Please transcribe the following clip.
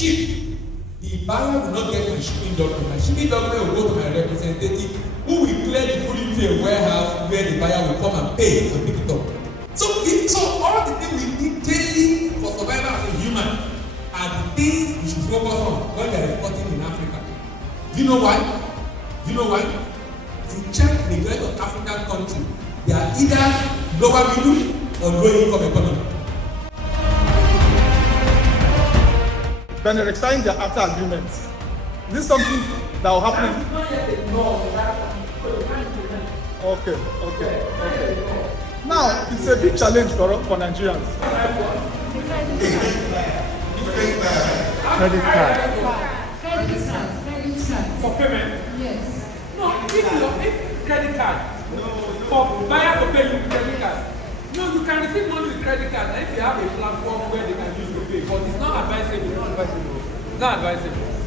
ship, the buyer will not get my shipping document. My shipping document will go to my representative, who will clear the food into a warehouse where the buyer will come and pay and pick it up. So all the things we need daily for survival as a human are the things we should focus on when we are exporting in Africa. Do you know why? If you check the majority of African countries, they are either lower middle or low income economy. Then they're extending their AfCFTA agreement. Is this something that will happen? Okay. Now, it's a big challenge for Nigerians. Credit card. For payment? Yes. No, if credit card, for buyer to pay you with credit card, no, you can receive money with credit card if you have a platform where they can use to pay, but it's not advisable. It's not advisable.